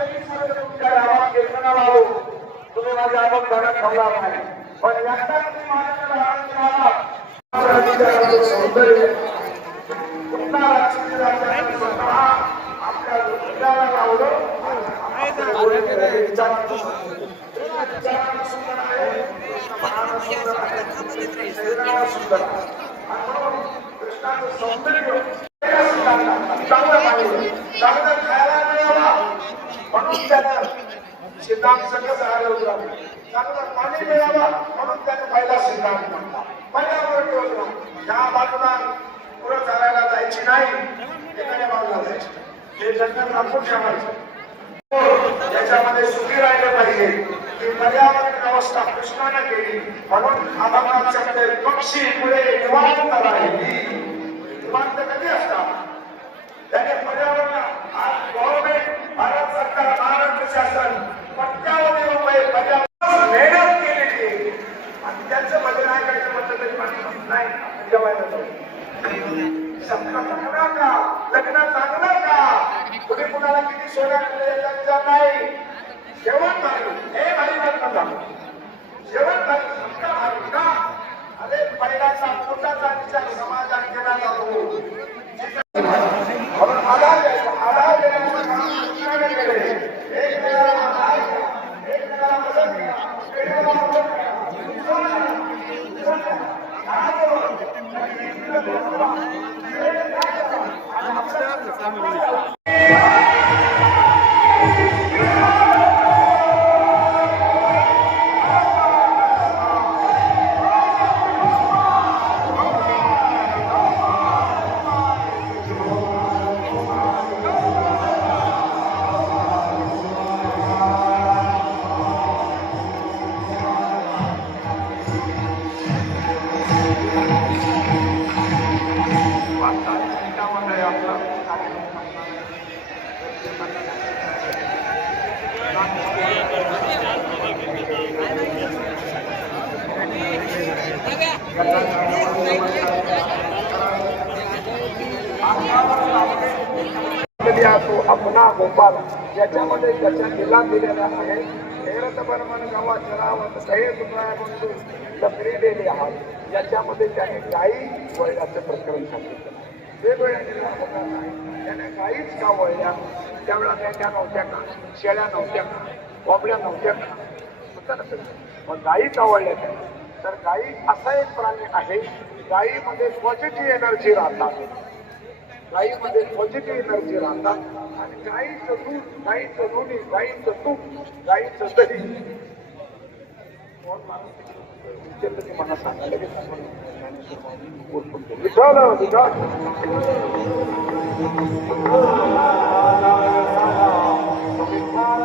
तुमच्या गावात कीर्तनाला आलो, तुम्ही माझ्या आपण घरात ठेवणार नाही, पण एकदा तुम्ही माझ्या घरात सौंदर्य पुन्हा आपल्या हृदयाला लावलं. कृष्णाचं सौंदर्य चांगलं पाहिजे, चांगलं खायला मिळावा म्हणून त्यानं सिद्धांत सकस आलं. चांगलं पाणी मिळावा म्हणून त्यानं पहिला सिद्धांत म्हणला. पर्यावरण योजना ह्या बाजूला पुढं चालायला जायची नाही, एखाद्या बाजूला जायची, हे जंगल राखून ठेवायचं. याच्यामध्ये सुखी राहिलं पाहिजे. ही पर्यावरण व्यवस्था कृष्णाने केली म्हणून आभाराच्याकडे पक्षी पुढे निवांत राहिली. निवांत कधी असतात त्याने पर्यावरण गव्हर्नमेंट, भारत सरकार, महाराष्ट्र शासन कोट्यावधी रुपये पर्यावरण मेहनत केलेली आणि त्याचं मध्ये नाही करायचं म्हटलं तरी नाही जेवायला चांगला का, लग्न चांगलं का, कुठे कुणाला किती सोन्या याचा विचार नाही. जेवण झालं हे भारी वाटतं, जेवण झालं संस्कार भारी का. अरे पहिल्याचा पोटाचा विचार समाजात केला जातो. म्हणून आधार द्यायचा, आधार देण्याचं काम कृष्णाने केले. एक वेळेला आधार द्या, एक वेळेला मदत द्या, एक वेळेला मदत द्या. तो अपना गोपाल याच्यामध्ये त्याच्या दिला दिलेला आहे. हेरत बर्मन गावा चरावत सहे तुमराय बंधू लकडी दिली आहात. याच्यामध्ये त्याने गायी वळल्याचं प्रकरण सांगितलं. वेगवेगळ्या त्याने गायीच का वळल्या, त्यावेळेला त्या नव्हत्या का, शेळ्या नव्हत्या का, कोंबड्या नव्हत्या का, मग गायी का वळल्या त्याने. तर गायी असा एक प्राणी आहे, गायीमध्ये पॉझिटिव्ह एनर्जी राहतात, गायीमध्ये पॉझिटिव्ह एनर्जी राहतात. आणि गायीचं दूध, गायीचं लोणी, गायीचं तूप, गायीचं दही मला सांगायला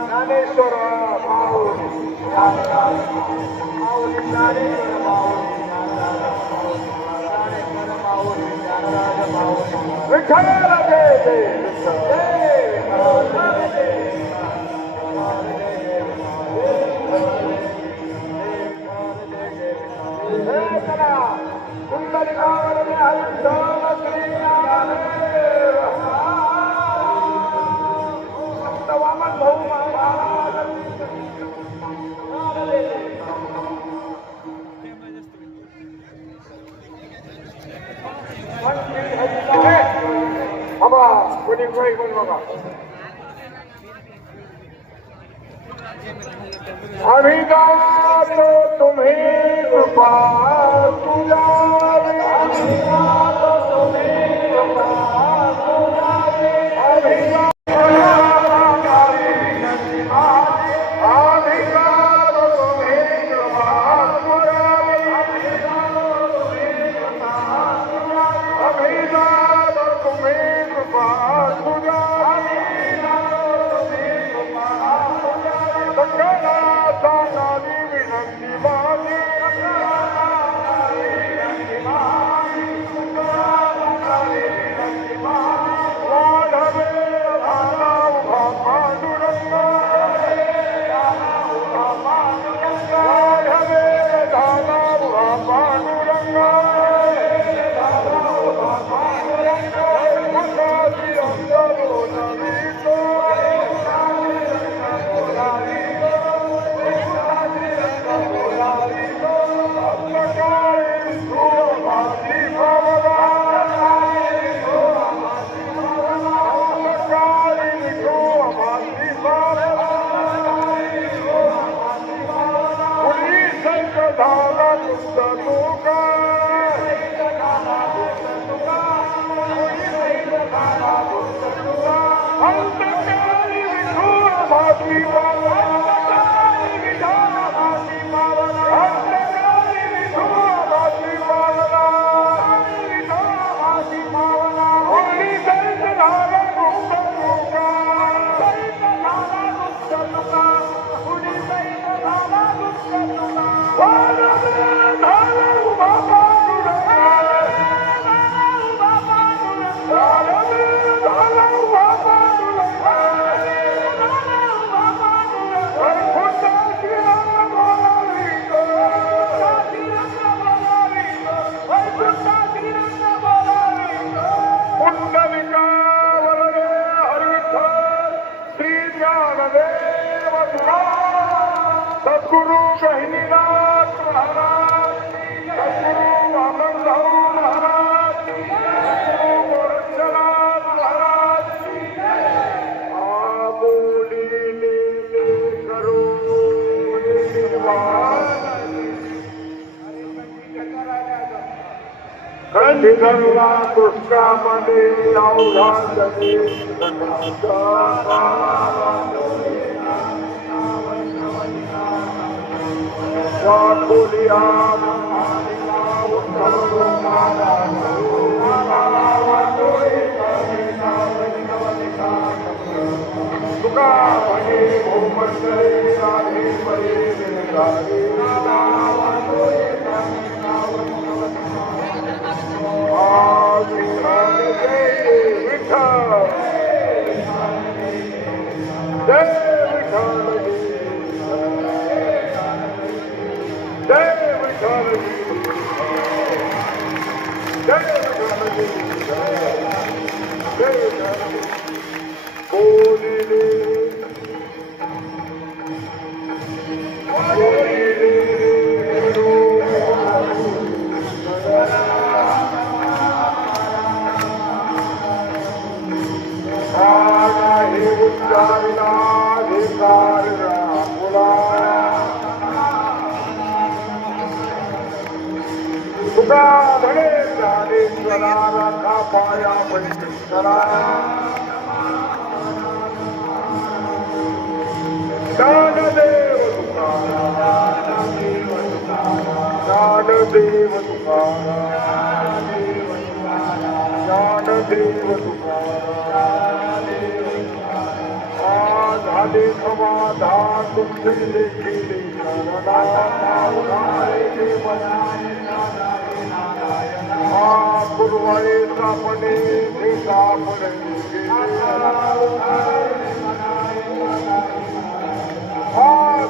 ज्ञानेश्वर अभी तो तुम्हें कृपा तुझा दुःख तुका अंतकाळी विठुर भासी पावला अंतकाळी विठुर भासी पावला होळी दैत झाला दुःख तुका सद्गुरु गहिनीनाथ महाराज सद्गुरु वामनभाऊ महाराज सद्गुरु गोरक्षनाथ महाराज आबोलीले करो कधी गंगा पुष्कामध्ये अवघा जगे वाकुलिया तुका म्हणे भूमंडळे राधे परे विरगारे विठ्ठल जय विठ्ठल जय विठ्ठल जय विठ्ठल जय विठ्ठल बोलिले तुका धडे ज्ञानेश्वरा राखा पाया पंचेश्वरा ज्ञानदेव तुकाराम ज्ञानदेव तुकाराम ज्ञानदेव तुकाराम झाले समाधान तुमचे देखील पूर्वाळे सापणे ते सापडे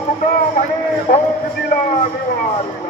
तुका म्हणे भोग दिला निवारला